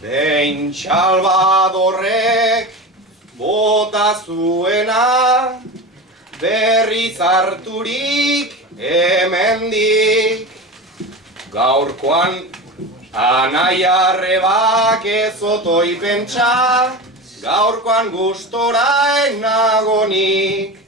Behin Salvadorrek bota zuena, berriz harturik hemendik. Gaurkoan anaia arrebak ez otoi pentsa, gaurkoan gustora enagonik.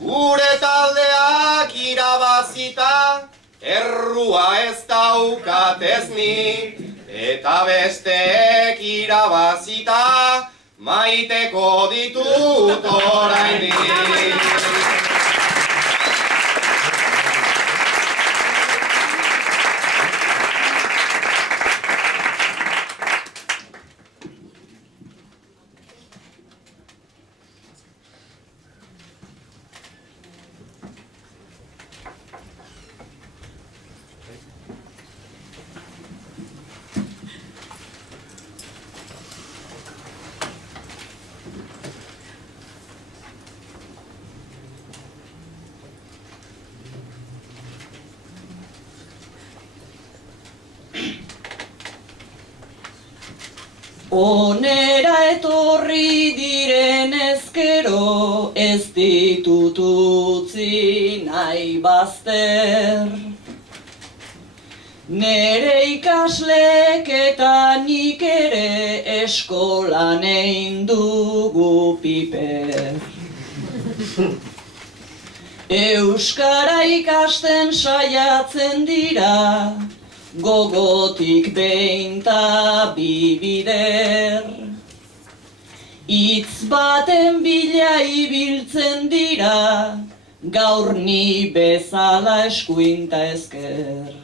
Gure taldeak irabazita, errua ez daukat ez nik, eta besteek irabazita, maiteko ditut orainik. Onera etorri diren ezkero, ez ditut utzi nahi bazter. Nere ikaslek eta nik ere eskolan egin dugu piper. Euskara ikasten saiatzen dira, gogotik behin ta bibider. Itz baten bila ibiltzen dira, gaur ni bezala eskuinta ezker.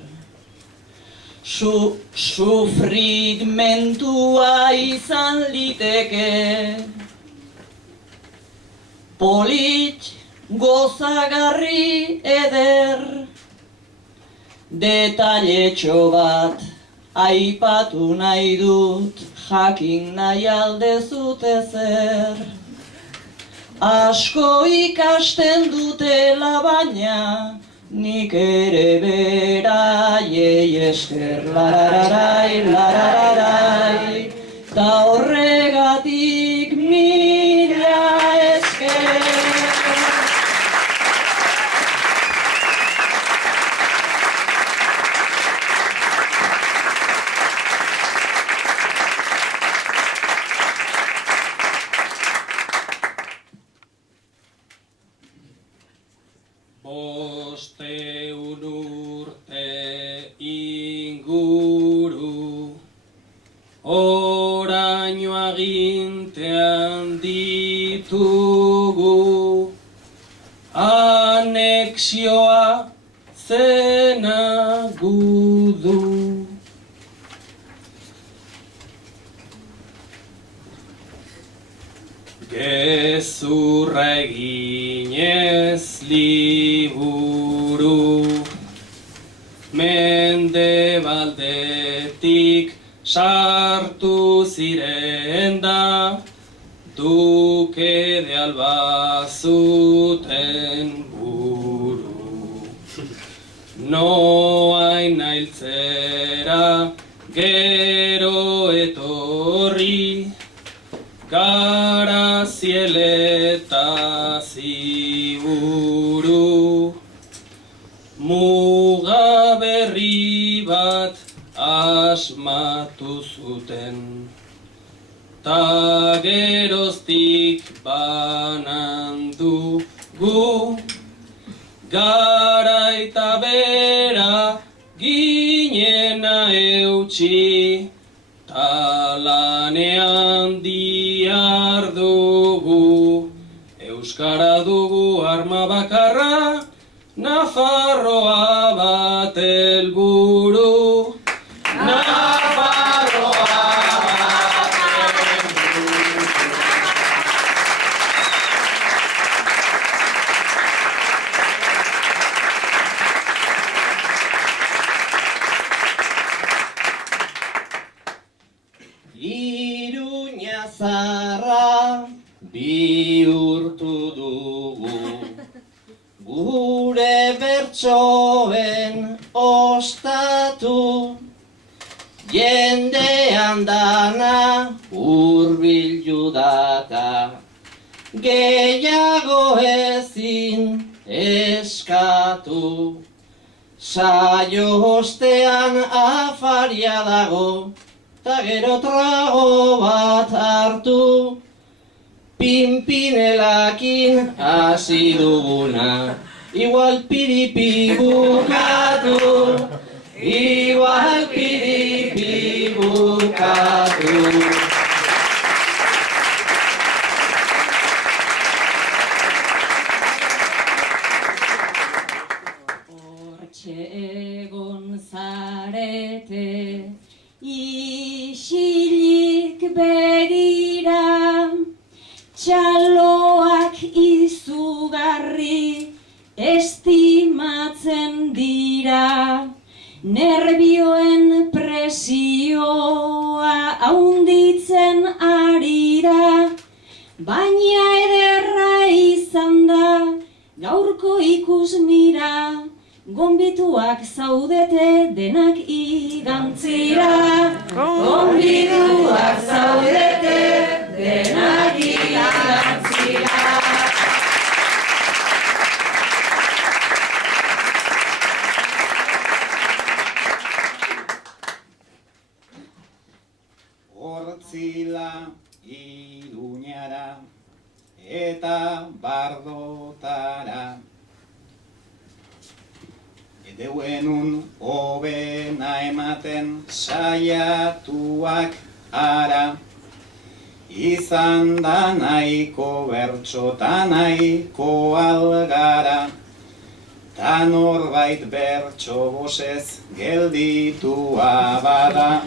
Sufrimentua izan liteke, polit, gozagarri eder. Detailetxo bat aipatu nahi dut, jakin nahi aldezut ezer. Asko ikasten dutela baina, nik ere beraiei esker. Larararai, larararai, ta horregatik mila esker. Bosteun urte inguru, oraino agintean ditugu, anexioa zena gudu. Gezurra eginez liburu, Mendebaldetik sartu ziren da, Duke de Alba zuten buru. Noain nailtzera gero etorri, Garazieleta ziburu, muga berri bat asmatu zuten, ta geroztik banan dugu, garaita bera ginena eutxi, talanean diardugu, euskara dugu arma bakarra, Nafarroa bat helburu. Nafarroa bat helburu. Iruña zaharra bihurtu dugu, gure bertsoen ostatu, jende artean dana hurbildu data. Gehiago ezin eskatu, saio ostean afaria dago, ta gero trago bat hartu. Pinpinelakin hasi duguna, igual piripi bukatu, igual piripi bukatu. Hortxe egon zarete, isilik begira, txaloak izugarri estimatzen dira, nerbioen presioa haunditzen ari da, baina ederra izan da gaurko ikusmira, gonbituak zaudete denak igantzira, gonbituak zaudete denak igantzira. Hortzila Iruñara eta Bardotara, edeuenun hobena ematen saiatuak ara, izan da nahiko bertso ta nahiko algara, ta norbait bertso bosez gelditua bada,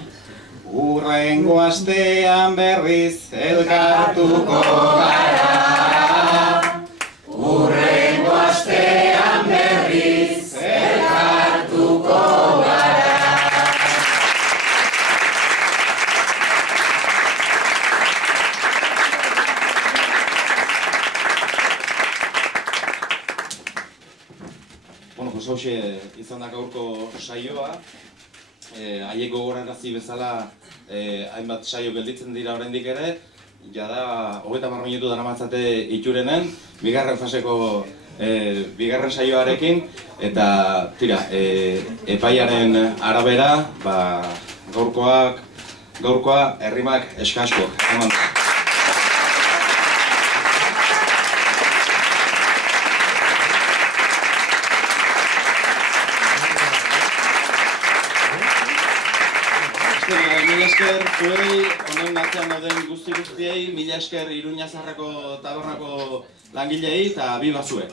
urrengo astean berriz elkartuko gara. Urrengo astean berriz elkartuko gara. Bueno, pues hauxe izan da gaurko saioa. Haiek gogorarazi bezala hainbat saio gelditzen dira oraindik ere, jada 30 minutu daramatzate itxurenen, bigarren faseko bigarren saioarekin, eta tira, epaiaren arabera, gaurkoa errimak eskasko eman da. Mila esker zuei, honen atzean dauden guztiei, mila esker Iruña Zaharreko tabernako langilei eta biba zuek.